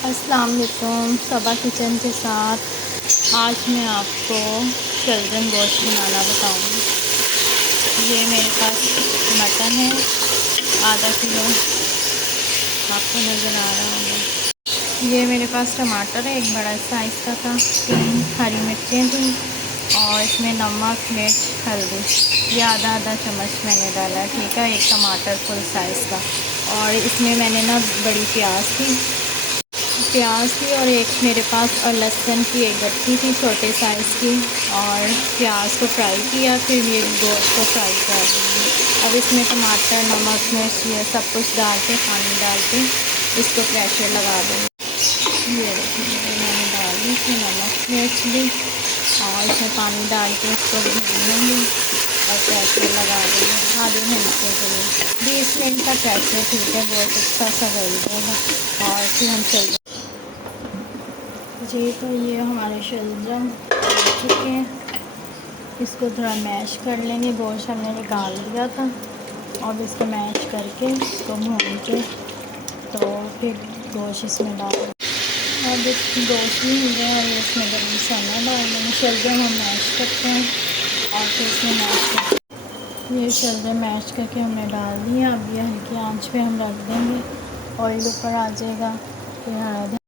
अस्सलाम वालेकुम। सबा किचन के साथ आज मैं आपको शलजम गोश्त बनाना बताऊंगी। ये मेरे पास मटन है आधा किलो, आपको नज़र आ रहा होगा। ये मेरे पास टमाटर है, एक बड़ा साइज़ का था, 3 हरी मिर्चें थी और इसमें नमक, मिर्च, हल्दी, ये आधा आधा चम्मच मैंने डाला है, ठीक है। एक टमाटर फुल साइज़ का, और इसमें मैंने ना बड़ी प्याज थी और एक मेरे पास और लहसुन की एक गट्ठी थी छोटे साइज़ की, और प्याज को फ्राई किया, फिर ये गोश्त को फ्राई कर दूँगी। अब इसमें टमाटर, नमक, मिर्च ये सब कुछ डाल के, पानी डाल के इसको प्रेशर लगा दूँगी। ये देखिए मैंने डाल दी इसमें नमक मिर्च भी, और इसमें पानी डाल के इसको भून लूँगी और प्रेशर लगा देंगे आधे घंटे के लिए। 20 मिनट का प्रेशर, ठीक है। बहुत अच्छा सा गल जाएगा और फिर हम चल जी। तो ये हमारे शलजम हो चुके हैं, इसको थोड़ा मैश कर लेंगे। गोश्त हमने निकाल दिया था, अब इसको मैश करके इसको भून के तो फिर गोश्त इसमें डाल, अब गोश्त भी हो गया और इसमें गर्म मसाला डाल देंगे। शलजम हम मैश करते हैं और फिर इसमें मैश करते, ये शलजम मैश करके हमने डाल दिया। अब ये हल्की आंच पे हम रख देंगे, ऑयल ऊपर आ जाएगा, फिर